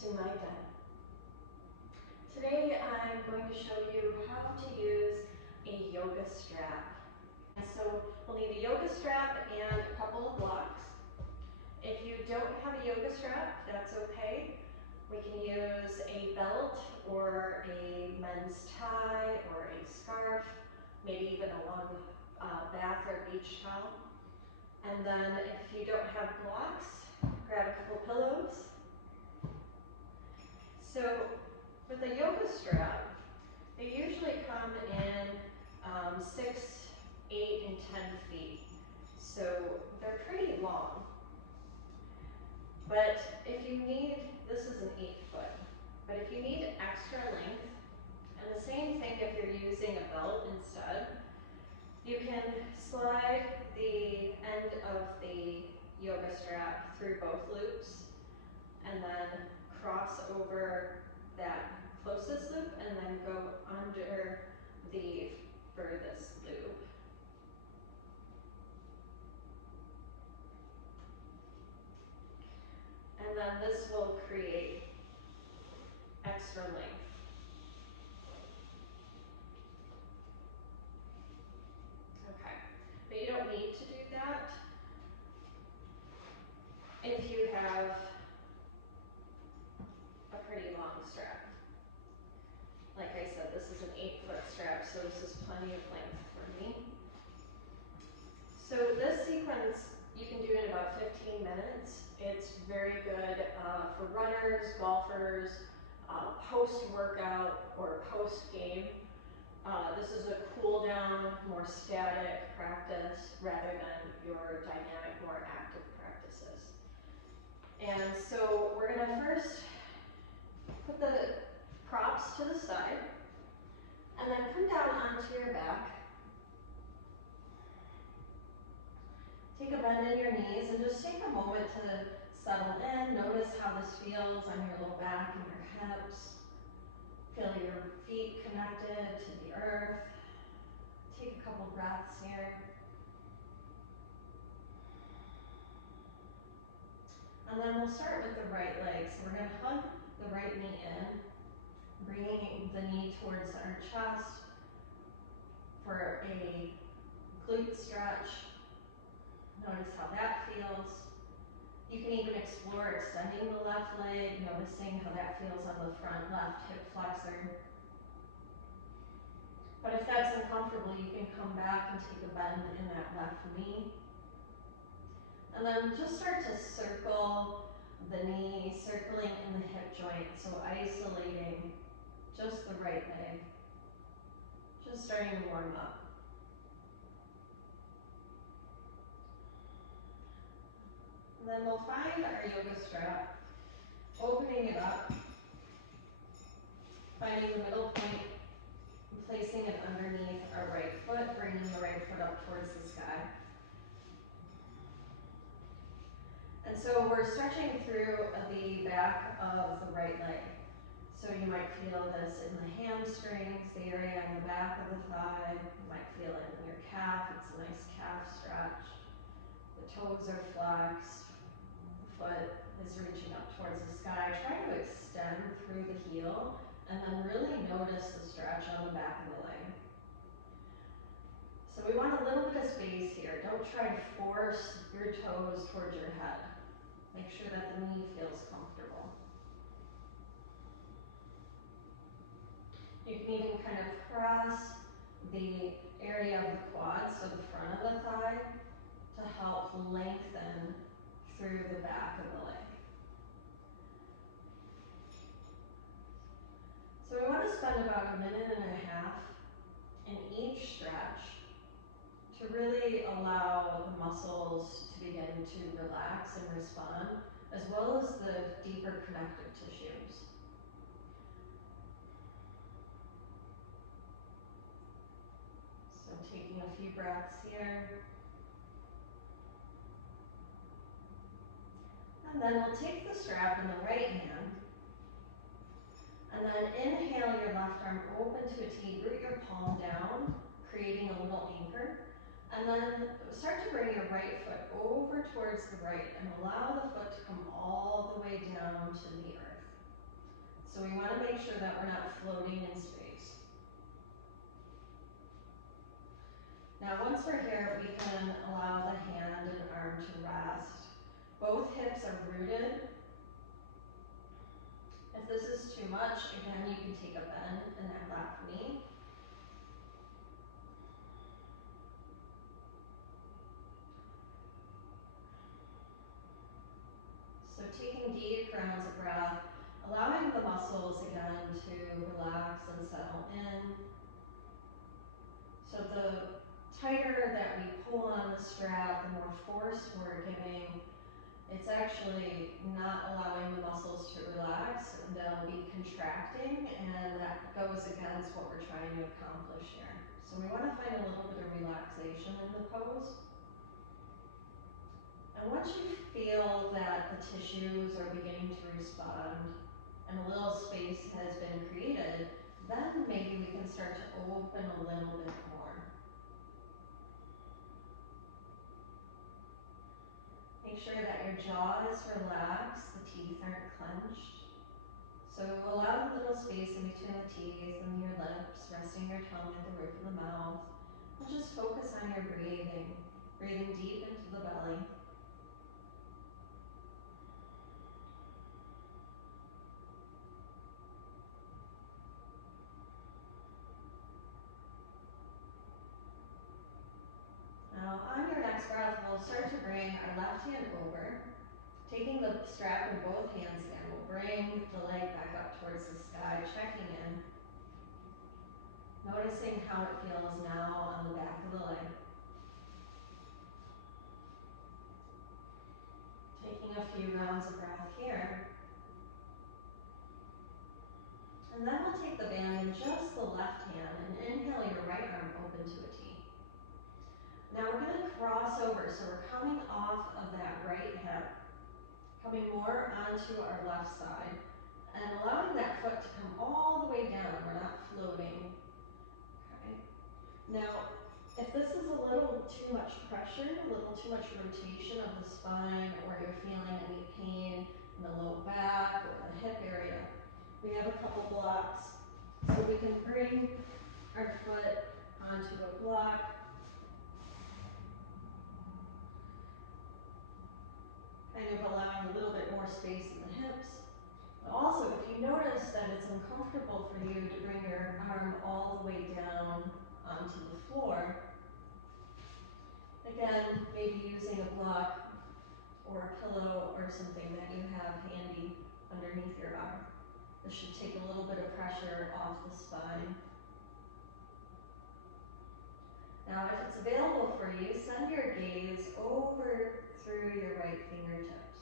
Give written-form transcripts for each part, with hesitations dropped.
to my den. Today I'm going to show you how to use a yoga strap. And so we'll need a yoga strap and a couple of blocks. If you don't have a yoga strap, that's okay. We can use a belt or a men's tie or a scarf, maybe even a long bath or beach towel. And then if you don't have blocks, grab a couple pillows. So with a yoga strap, they usually come in 6, 8, and 10 feet. So they're pretty long. But if you need, this is an 8 foot, but if you need extra length, and the same thing if you're using a belt instead, you can slide the end of the yoga strap through both loops and then cross over that closest loop and then go under the furthest loop. And then this will create extra length. Okay, but you don't need to do that if you have a pretty long strap. Like I said, this is an 8 foot strap, so this is plenty of length for me. So this sequence you can do in about 15 minutes. It's very good for runners, golfers, post-workout or post-game. This is a cool down, more static practice rather than your dynamic, more active practices. And so we're going to first put the props to the side and then come down onto your back. Take a bend in your knees and just take a moment to settle in. Notice how this feels on your low back and your hips. Feel your feet connected to the earth. Take a couple breaths here. And then we'll start with the right leg. So we're going to hug the right knee in, bringing the knee towards our chest for a glute stretch. Notice how that feels. You can even explore extending the left leg, noticing how that feels on the front left hip flexor. But if that's uncomfortable, you can come back and take a bend in that left knee. And then just start to circle the knee, circling in the hip joint, so isolating just the right leg. Just starting to warm up. And then we'll find our yoga strap, opening it up, finding the middle point, and placing it underneath our right foot, bringing the right foot up towards the sky. And so we're stretching through the back of the right leg. So you might feel this in the hamstrings, the area on the back of the thigh. You might feel it in your calf. It's a nice calf stretch. The toes are flexed. Foot is reaching up towards the sky. Try to extend through the heel and then really notice the stretch on the back of the leg. So we want a little bit of space here. Don't try to force your toes towards your head. Make sure that the knee feels comfortable. You can even kind of press the area of the quads, so the front of the thigh, to help lengthen through the back of the leg. So we want to spend about 1.5 minutes in each stretch to really allow the muscles to begin to relax and respond, as well as the deeper connective tissues. So taking a few breaths here. And then we'll take the strap in the right hand, and then inhale your left arm open to a T, root your palm down, creating a little anchor, and then start to bring your right foot over towards the right and allow the foot to come all the way down to the earth. So we want to make sure that we're not floating in space. Now once we're here, we can allow the hand and arm to rest. Both hips are rooted. If this is too much, again, you can take a bend in that left knee. So taking deep rounds of breath, allowing the muscles again to relax and settle in. So the tighter that we pull on the strap, the more force we're giving. It's actually not allowing the muscles to relax, and they'll be contracting, and that goes against what we're trying to accomplish here. So we want to find a little bit of relaxation in the pose. And once you feel that the tissues are beginning to respond and a little space has been created, then maybe we can start to open a little bit more. Make sure that your jaw is relaxed, the teeth aren't clenched. So allow a little space in between the teeth and your lips, resting your tongue at the roof of the mouth. And just focus on your breathing, breathing deep into the belly. Now on your next breath, we'll start to bring our left hand over. Taking the strap in both hands again, we'll bring the leg back up towards the sky, checking in. Noticing how it feels now on the back of the leg. Taking a few rounds of breath here. And then we'll take the band in just the left hand and inhale your right arm open to a T. Now we're going to cross over, so we're coming off of that right hip, coming more onto our left side, and allowing that foot to come all the way down. We're not floating. Okay. Now, if this is a little too much pressure, a little too much rotation of the spine, or you're feeling any pain in the low back or the hip area, we have a couple blocks. So we can bring our foot onto a block. Kind of allowing a little bit more space in the hips. But also, if you notice that it's uncomfortable for you to bring your arm all the way down onto the floor, again, maybe using a block or a pillow or something that you have handy underneath your arm. This should take a little bit of pressure off the spine. Now, if it's available for you, send your gaze over through your right fingertips.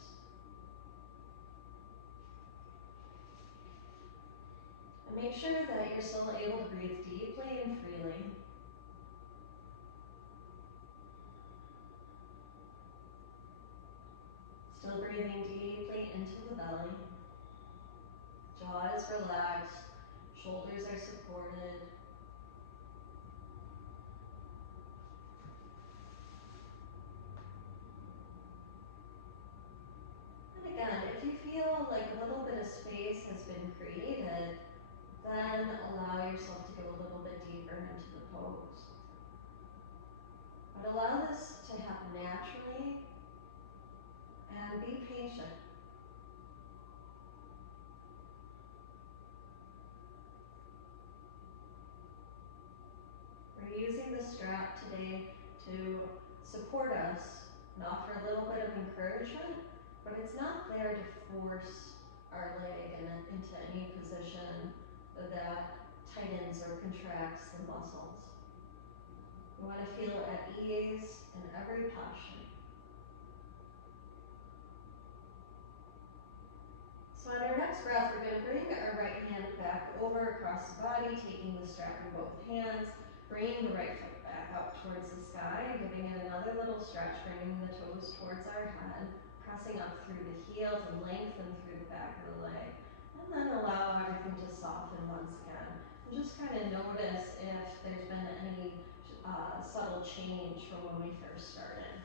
And make sure that you're still able to breathe deeply and freely. Still breathing deeply into the belly. Jaw is relaxed, shoulders are supported. And again, if you feel like a little bit of space has been created, then allow yourself to go a little bit deeper into the pose. But allow this to happen naturally and be patient. We're using the strap today to support us and offer a little bit of encouragement, but it's not there to force our leg into any position that tightens or contracts the muscles. We want to feel at ease in every posture. So on our next breath, we're going to bring our right hand back over across the body, taking the strap in both hands, bringing the right foot back up towards the sky, giving it another little stretch, bringing the toes towards our head, pressing up through the heels and lengthen through the back of the leg. And then allow everything to soften once again. And just kind of notice if there's been any subtle change from when we first started.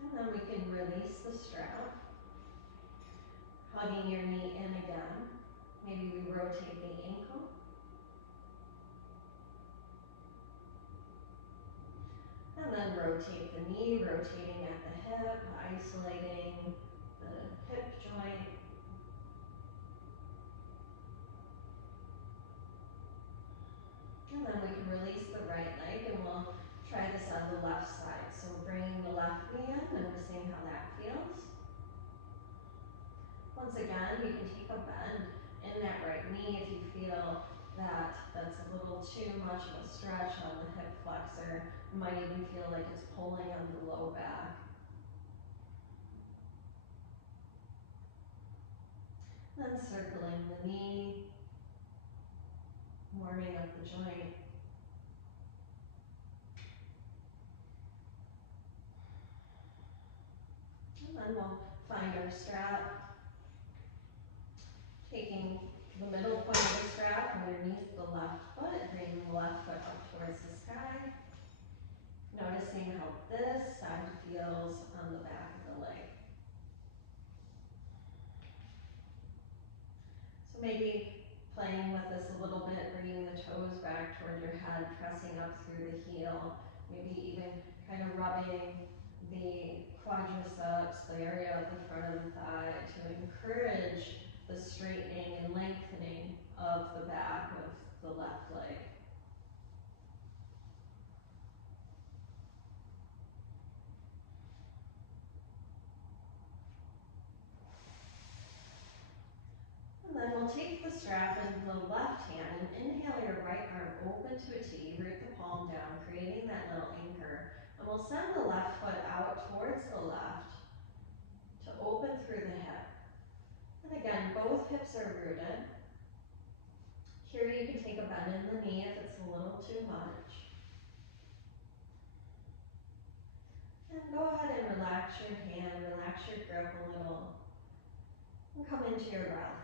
And then we can release the strap. hugging your knee in again. Maybe we rotate the ankle. And then rotate the knee, rotating at the hip, isolating the hip joint. And then we can release the right leg, and we'll try this on the left side. So bringing the left knee in, noticing how that feels. Once again, you can take a bend in that right knee if you feel that that's a little too much of a stretch on the hip flexor. You might even feel like it's pulling on the low back. Then circling the knee, warming up the joint. And then we'll find our strap, taking the middle point of the strap underneath the left foot, bringing the left foot up towards the sky. Noticing how this side feels on the back of the leg. So maybe playing with this a little bit, bringing the toes back toward your head, pressing up through the heel, maybe even kind of rubbing the quadriceps, the area of the front of the thigh, to encourage the straightening and lengthening of the back of the left leg. And then we'll take the strap in the left hand and inhale your right arm open to a T, root the palm down, creating that little anchor. And we'll send the left foot out towards the left to open through the hip. And again, both hips are rooted. Here you can take a bend in the knee if it's a little too much. And go ahead and relax your hand, relax your grip a little, and come into your breath.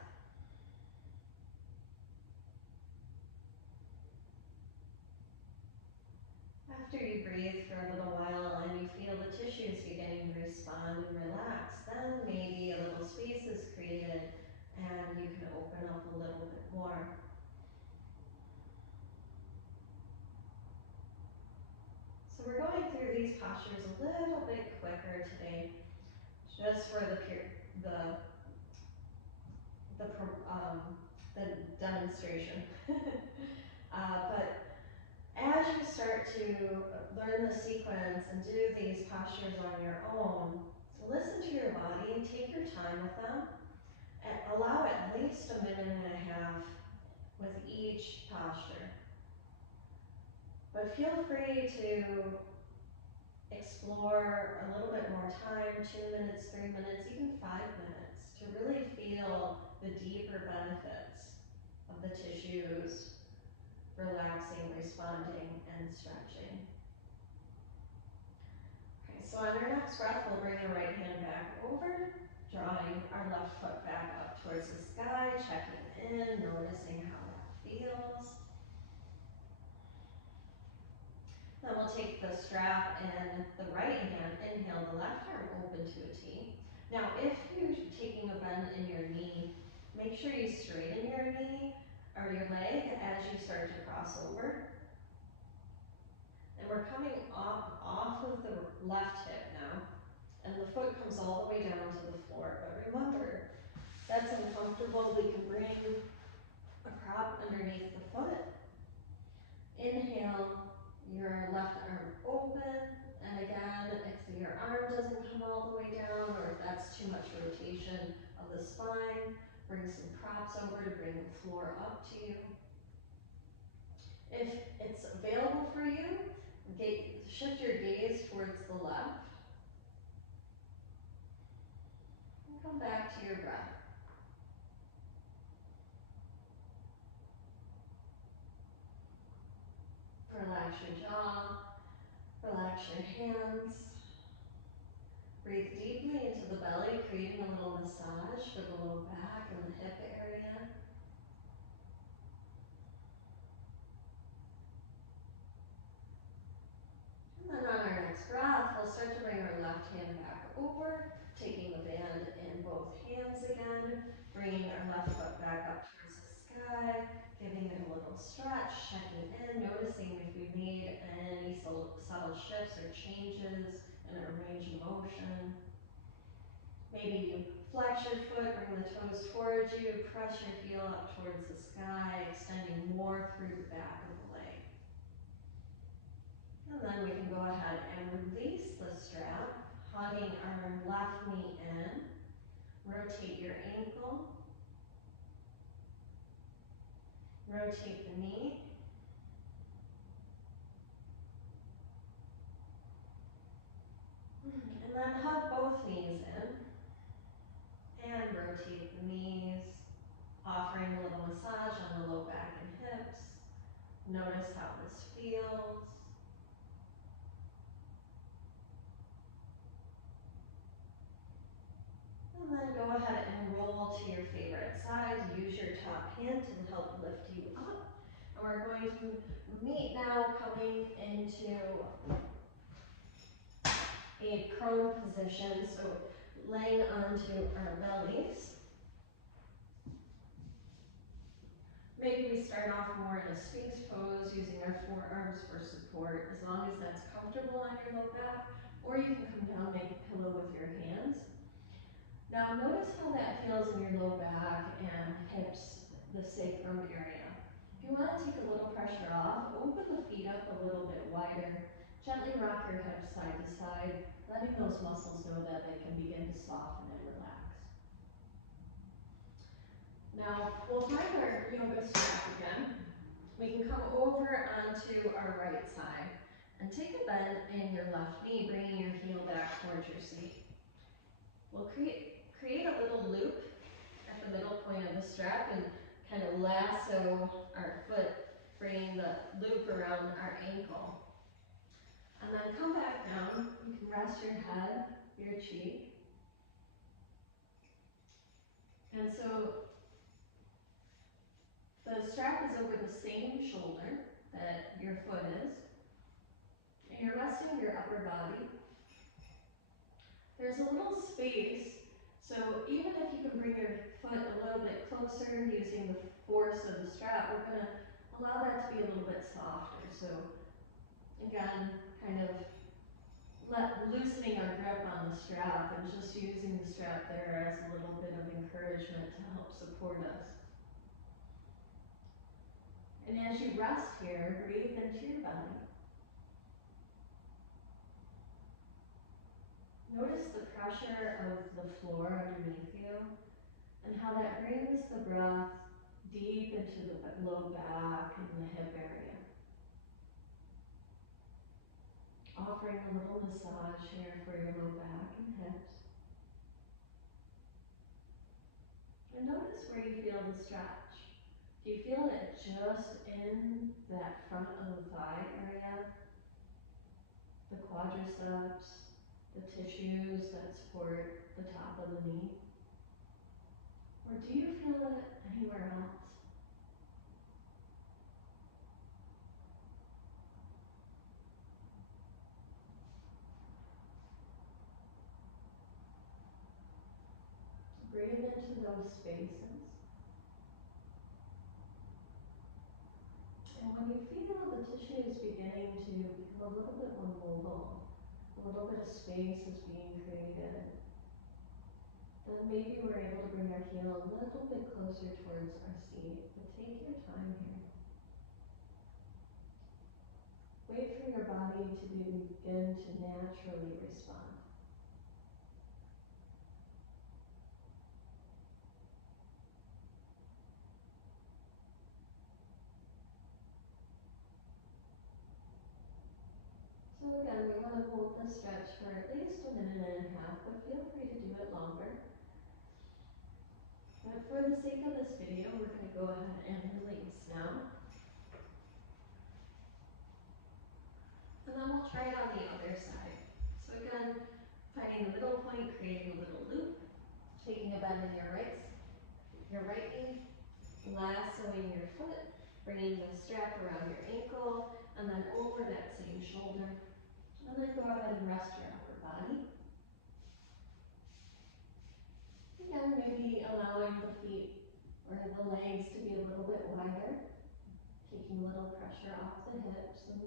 After you breathe for a little while and you feel the tissues beginning to respond and relax, then maybe a little space is created and you can open up a little bit more. So we're going through these postures a little bit quicker today, just for the demonstration. But as you start to learn the sequence and do these postures on your own, listen to your body and take your time with them, and allow at least a minute and a half with each posture. But feel free to explore a little bit more time, 2 minutes, 3 minutes, even 5 minutes, to really feel the deeper benefits of the tissues relaxing, responding, and stretching. Okay, so on our next breath, we'll bring the right hand back over, drawing our left foot back up towards the sky, checking in, noticing how that feels. Then we'll take the strap in the right hand, inhale the left arm open to a T. Now, if you're taking a bend in your knee, make sure you straighten your knee or your leg as you start to cross over. And we're coming up off of the left hip now, and the foot comes all the way down to the floor. But remember, that's uncomfortable. We can bring a prop underneath the foot. Inhale your left arm open, and again, if your arm doesn't come all the way down, or if that's too much rotation of the spine, bring some props over to bring the floor up to you. If it's available for you, shift your gaze towards the left, and come back to your breath. Relax your jaw, relax your hands. Breathe deeply into the belly, creating a little massage for the low back and the hip area. And then on our next breath, we'll start to bring our left hand back over, Taking the band in both hands again, bringing our left foot back up towards the sky, giving it a little stretch, checking in, noticing if we made any subtle shifts or changes in our range of motion. Maybe you flex your foot, bring the toes towards you, press your heel up towards the sky, extending more through the back of the leg. And then we can go ahead and release the strap, hugging our left knee in. Rotate your ankle. Rotate the knee. And then hug both knees in. And rotate the knees, offering a little massage on the low back and hips. Notice how this feels. And then go ahead and roll to your favorite side. Use your top hand to help lift you up. And we're going to meet now, coming into a prone position. So laying onto our bellies. Maybe we start off more in a sphinx pose, using our forearms for support, as long as that's comfortable on your low back, or you can come down, make a pillow with your hands. Now notice how that feels in your low back and hips, the sacrum area. If you want to take a little pressure off, open the feet up a little bit wider. Gently rock your hips side to side, letting those muscles know that they can begin to soften and relax. Now we'll find our yoga strap again. We can come over onto our right side and take a bend in your left knee, bringing your heel back towards your seat. We'll create a little loop at the middle point of the strap and kind of lasso our foot, bringing the loop around our ankle. And then come back down. You can rest your head, your cheek. And so the strap is over the same shoulder that your foot is. And you're resting your upper body. There's a little space, so even if you can bring your foot a little bit closer using the force of the strap, we're going to allow that to be a little bit softer. So again, kind of loosening our grip on the strap and just using the strap there as a little bit of encouragement to help support us. And as you rest here, breathe into your belly. Notice the pressure of the floor underneath you and how that brings the breath deep into the low back and the hip area. Offering a little massage here for your low back and hips. And notice where you feel the stretch. Do you feel it just in that front of the thigh area? The quadriceps? The tissues that support the top of the knee? Or do you feel it anywhere else? Breathe into those spaces. And when you feel the tissues beginning to become a little bit more mobile, a little bit of space is being created, then maybe we're able to bring our heel a little bit closer towards our seat, but take your time here. Wait for your body to begin to naturally respond. So again, we want to hold this stretch for at least a minute and a half, but feel free to do it longer. But for the sake of this video, we're going to go ahead and release now. And then we'll try it on the other side. So again, finding the middle point, creating a little loop, taking a bend in your right knee, lassoing your foot, bringing the strap around your ankle, and then over that same shoulder. And then go ahead and rest your upper body. legs to be a little bit wider, taking a little pressure off the hips and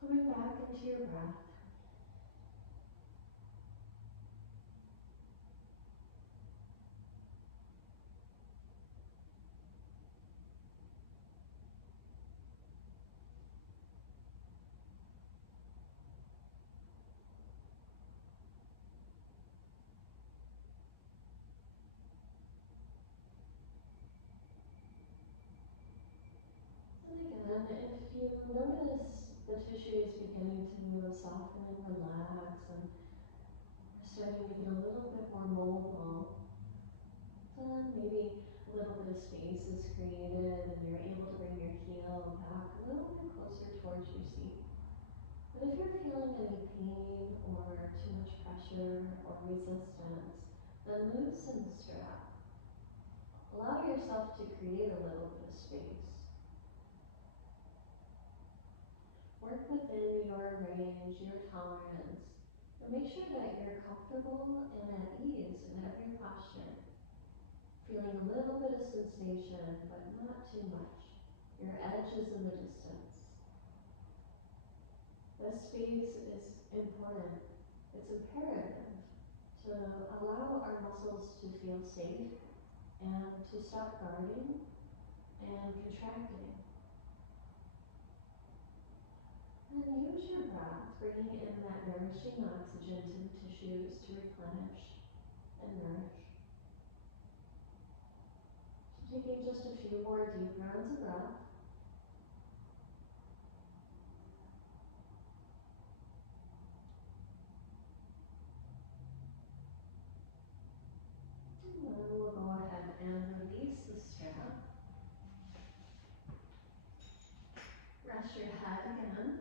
coming back into your breath. And again, if you notice the tissue is beginning to soften and relax and you're starting to get a little bit more mobile, then maybe a little bit of space is created and you're able to bring your heel back a little bit closer towards your seat. But if you're feeling any pain or too much pressure or resistance, then loosen the strap. Allow yourself to create a little bit of space. Work within your range, your tolerance, and make sure that you're comfortable and at ease in every posture. Feeling a little bit of sensation, but not too much. Your edge is in the distance. This space is important. It's imperative to allow our muscles to feel safe and to stop guarding and contracting. And use your breath, bringing in that nourishing oxygen to the tissues to replenish and nourish. So taking just a few more deep rounds of breath. And then we'll go ahead and release the strap. Rest your head again.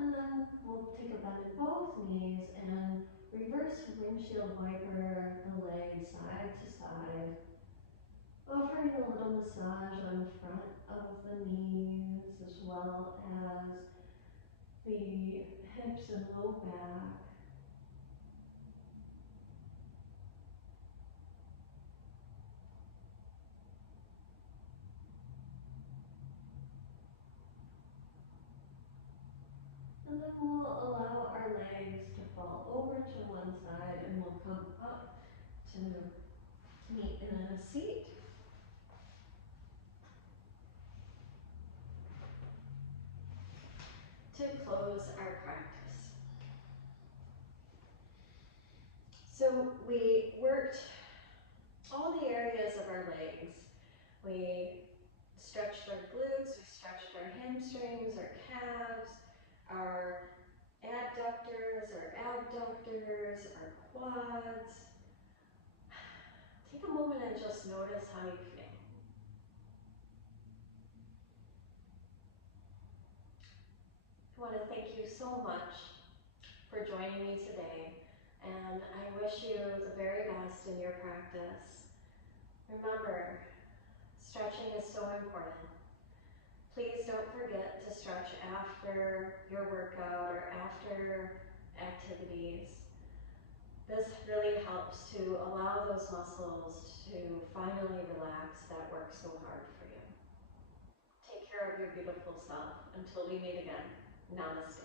And then we'll take a bend in both knees and reverse windshield wiper the legs side to side, offering a little massage on the front of the knees as well as the hips and low back. And then we'll allow our legs to fall over to one side and we'll come up to meet in a seat. To close our practice. So we worked all the areas of our legs. We stretched our glutes, we stretched our hamstrings, our calves, our adductors, our abductors, our quads. Take a moment and just notice how you feel. I want to thank you so much for joining me today, and I wish you the very best in your practice. Remember, stretching is so important. Please don't forget to stretch after your workout or after activities. This really helps to allow those muscles to finally relax that work so hard for you. Take care of your beautiful self. Until we meet again, namaste.